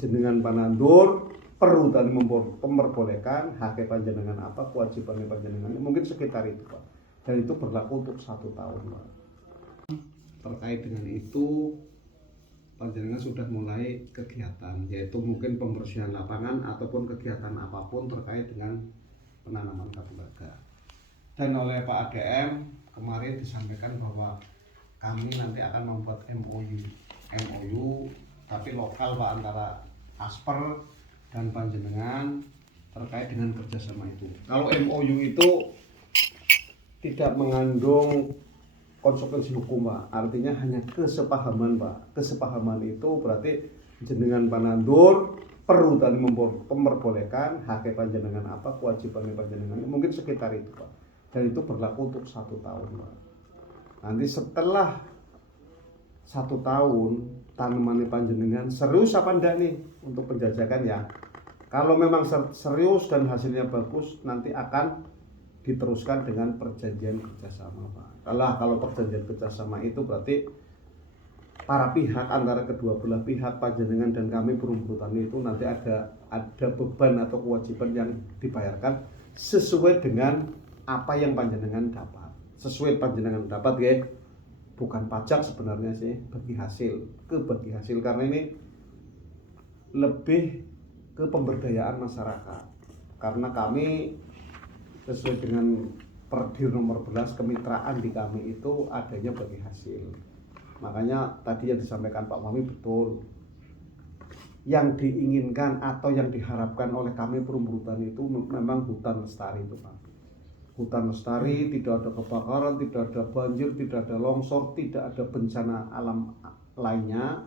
jenengan panandur perhutani memperbolehkan hak panjenengan apa, kewajiban panjenengan mungkin sekitar itu Pak. Dan itu berlaku untuk 1 tahun Pak. Terkait dengan itu panjenengan sudah mulai kegiatan, yaitu mungkin pembersihan lapangan ataupun kegiatan apapun terkait dengan penanaman kapulaga. Dan oleh Pak ADM kemarin disampaikan bahwa kami nanti akan membuat MOU tapi lokal Pak, antara Asper dan panjenengan terkait dengan kerjasama itu. Kalau MOU itu tidak mengandung konsekuensi hukum Pak, artinya hanya kesepahaman Pak. Kesepahaman itu berarti jenengan panandur perhutani memperbolehkan hak panjenengan apa, kewajiban panjenengan mungkin sekitar itu Pak. Dan itu berlaku untuk 1 tahun Pak. Nanti setelah 1 tahun tanaman panjenengan serius apa enggak nih untuk penjajakan ya. Kalau memang serius dan hasilnya bagus, nanti akan diteruskan dengan perjanjian kerjasama Pak. Kalau perjanjian kerjasama itu berarti para pihak, antara kedua belah pihak panjenengan dan kami perum tani itu nanti ada beban atau kewajiban yang dibayarkan sesuai dengan apa yang panjenengan dapat. Sesuai panjenengan dapat ya, bukan pajak sebenarnya sih, bagi hasil karena ini lebih ke pemberdayaan masyarakat. Karena kami sesuai dengan Perdir nomor 11 kemitraan di kami itu adanya bagi hasil. Makanya tadi yang disampaikan Pak Fahmi betul. Yang diinginkan atau yang diharapkan oleh kami perum tani itu memang hutan lestari itu Pak. Hutan lestari, tidak ada kebakaran, tidak ada banjir, tidak ada longsor, tidak ada bencana alam lainnya.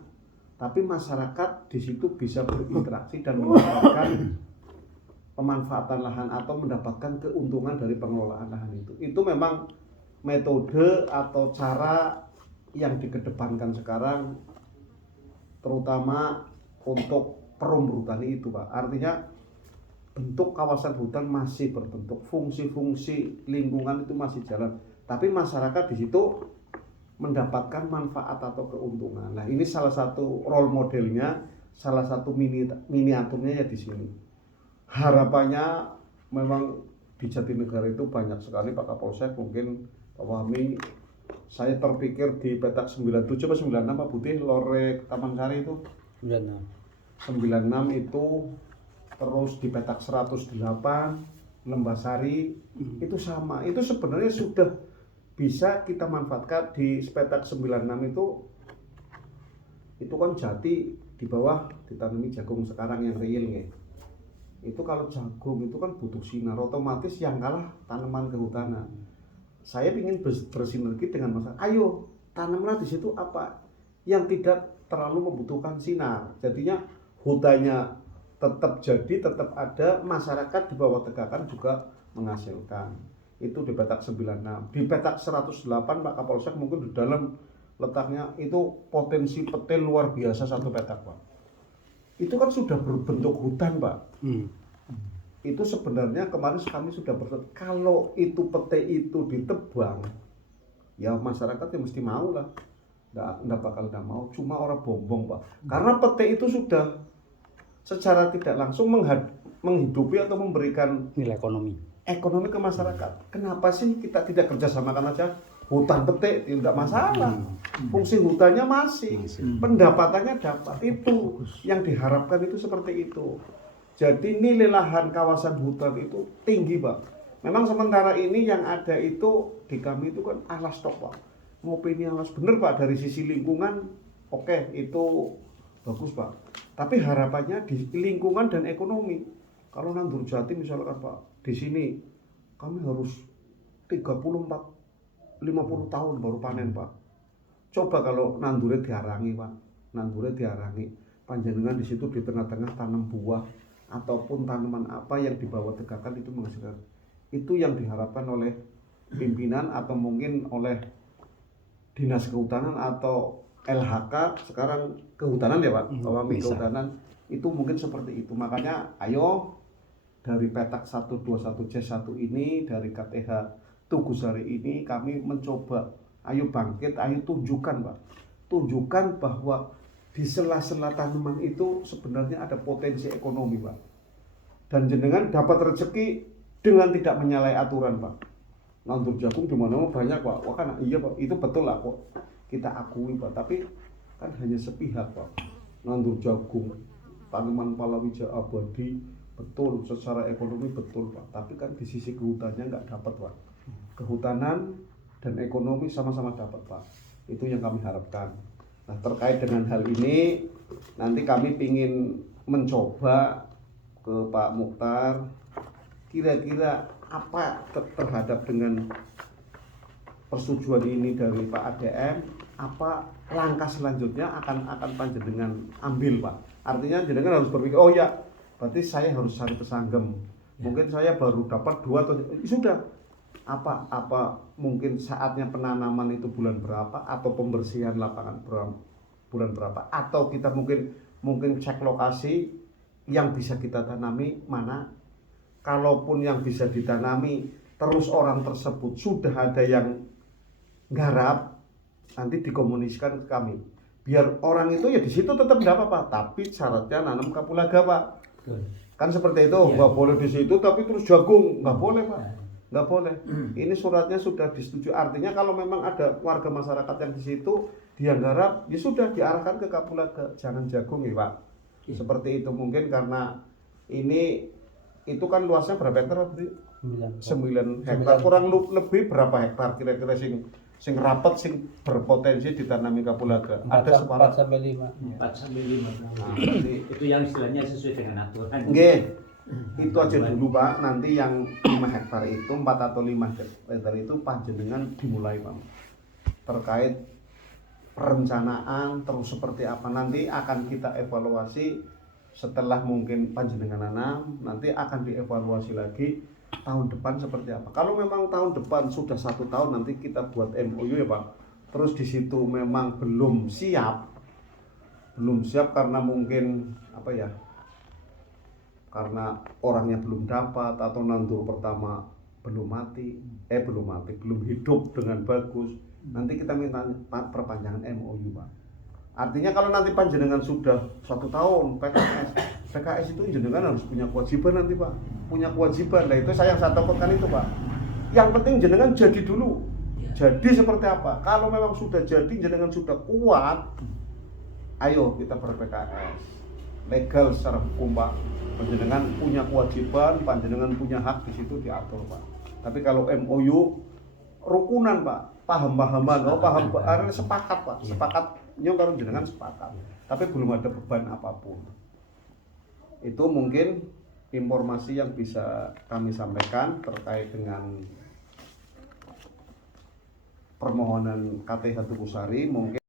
Tapi masyarakat di situ bisa berinteraksi dan mendapatkan pemanfaatan lahan atau mendapatkan keuntungan dari pengelolaan lahan itu. Itu memang metode atau cara yang dikedepankan sekarang, terutama untuk perum tani itu Pak. Artinya bentuk kawasan hutan masih berbentuk, fungsi-fungsi lingkungan itu masih jalan, tapi masyarakat di situ mendapatkan manfaat atau keuntungan. Nah ini salah satu role modelnya, salah satu miniaturnya ya di sini. Harapannya memang di Jatinegara itu banyak sekali Pak Kapolsek, mungkin Pak Fahmi, saya terpikir di petak 97 atau 96 Pak Putih, Lorek Taman Sari itu 96 itu, terus di petak 108 Lembasari itu sama. Itu sebenarnya sudah bisa kita manfaatkan di petak 96 itu kan jati di bawah ditanami jagung sekarang yang real ya. Itu kalau jagung itu kan butuh sinar, otomatis yang kalah tanaman kehutanan. Saya ingin bersinergi dengan masyarakat. Ayo tanamlah di situ apa yang tidak terlalu membutuhkan sinar. Jadinya hutannya tetap jadi, tetap ada, masyarakat di bawah tegakan juga menghasilkan. Itu di petak 96. Di petak 108 Pak Kapolsek mungkin di dalam letaknya itu potensi petil luar biasa satu petak Pak. Itu kan sudah berbentuk hutan Pak. Itu sebenarnya kemarin kami sudah bersetuju, kalau itu pete itu ditebang ya masyarakat ya mesti mau lah, nggak bakal nggak mau, cuma orang bombong Pak. Karena pete itu sudah secara tidak langsung menghidupi atau memberikan nilai ekonomi ke masyarakat. Kenapa sih kita tidak kerjasamakan aja hutan petik, tidak masalah. Fungsi hutannya masih. Pendapatannya dapat. Itu yang diharapkan itu seperti itu. Jadi nilai lahan kawasan hutan itu tinggi Pak. Memang sementara ini yang ada itu di kami itu kan alas tok Pak. Ngopi ini alas bener Pak, dari sisi lingkungan oke, itu bagus Pak. Tapi harapannya di lingkungan dan ekonomi. Kalau nandur jati misalkan Pak, di sini kami harus 50 tahun baru panen Pak. Coba kalau nandure diharangi Pak, panjenengan di situ di tengah-tengah tanam buah ataupun tanaman apa yang di bawah tegakan itu menghasilkan. Itu yang diharapkan oleh pimpinan atau mungkin oleh Dinas Kehutanan atau LHK sekarang kehutanan ya Pak, kehutanan itu mungkin seperti itu. Makanya ayo dari petak 121C1 ini, dari KTH Tugusari ini kami mencoba, ayo bangkit, ayo tunjukkan Pak. Tunjukkan bahwa di sela-sela tanaman itu sebenarnya ada potensi ekonomi, Pak. Dan jenengan dapat rezeki dengan tidak menyalahi aturan, Pak. Nandur jagung di mana banyak, Pak. Wah kan iya, Pak. Itu betul lah kok. Kita akui, Pak. Tapi kan hanya sepihak, Pak. Nandur jagung, tanaman palawija abadi, betul secara ekonomi betul, Pak. Tapi kan di sisi kehutanannya nggak dapat, Pak. Kehutanan dan ekonomi sama-sama dapat, Pak. Itu yang kami harapkan. Nah, terkait dengan hal ini nanti kami ingin mencoba ke Pak Mukhtar kira-kira apa terhadap dengan persetujuan ini dari Pak ADM, apa langkah selanjutnya akan panjenengan ambil, Pak. Artinya jenengan harus berpikir, oh ya, berarti saya harus cari pesanggem. Mungkin saya baru dapat 2 atau sudah. Apa mungkin saatnya penanaman itu bulan berapa, atau pembersihan lapangan bulan berapa, atau kita mungkin cek lokasi yang bisa kita tanami mana. Kalaupun yang bisa ditanami terus orang tersebut sudah ada yang nggarap, nanti dikomunikasikan ke kami biar orang itu ya di situ tetap enggak apa-apa, tapi syaratnya nanam kapulaga, Pak. Kan seperti itu, nggak boleh di situ tapi terus jagung, nggak boleh, Pak. Nggak boleh. Ini suratnya sudah disetujui. Artinya kalau memang ada warga masyarakat yang di situ dia garap, ya sudah diarahkan ke kapulaga, jangan jagung ya, Pak. Seperti itu. Mungkin karena ini itu kan luasnya berapa hektar, Pak? 9 hektar. Kurang lebih berapa hektar kira-kira sing rapet, sing berpotensi ditanami kapulaga? Ada 4 sampai 5. 4 sampai 5. Nah, Itu yang istilahnya sesuai dengan aturan. nggih. Itu aja dulu, Pak. Nanti yang 5 hektar itu 4 atau 5 hektar itu panjenengan dimulai, Pak. Terkait perencanaan terus seperti apa nanti akan kita evaluasi setelah mungkin panjenengan nanam, nanti akan dievaluasi lagi tahun depan seperti apa. Kalau memang tahun depan sudah 1 tahun, nanti kita buat MOU ya, Pak. Terus di situ memang belum siap karena mungkin apa ya, karena orangnya belum dapat atau nandur pertama belum hidup dengan bagus, nanti kita minta perpanjangan MOU, Pak. Artinya kalau nanti panjenengan sudah 1 tahun PKS itu jenengan harus punya kewajiban nanti, Pak. Punya kewajiban. Nah itu saya takutkan itu, Pak. Yang penting jenengan jadi dulu. Jadi seperti apa? Kalau memang sudah jadi, jenengan sudah kuat, ayo kita ber-PKS. Legal secara hukum, Pak. Panjenengan punya kewajiban, panjenengan punya hak di situ diatur, Pak. Tapi kalau MOU rukunan, Pak, paham-pahaman, sepakat, Pak. Sepakatnya kalau jenengan sepakat. Tapi belum ada beban apapun. Itu mungkin informasi yang bisa kami sampaikan terkait dengan permohonan KT Tukusari. Mungkin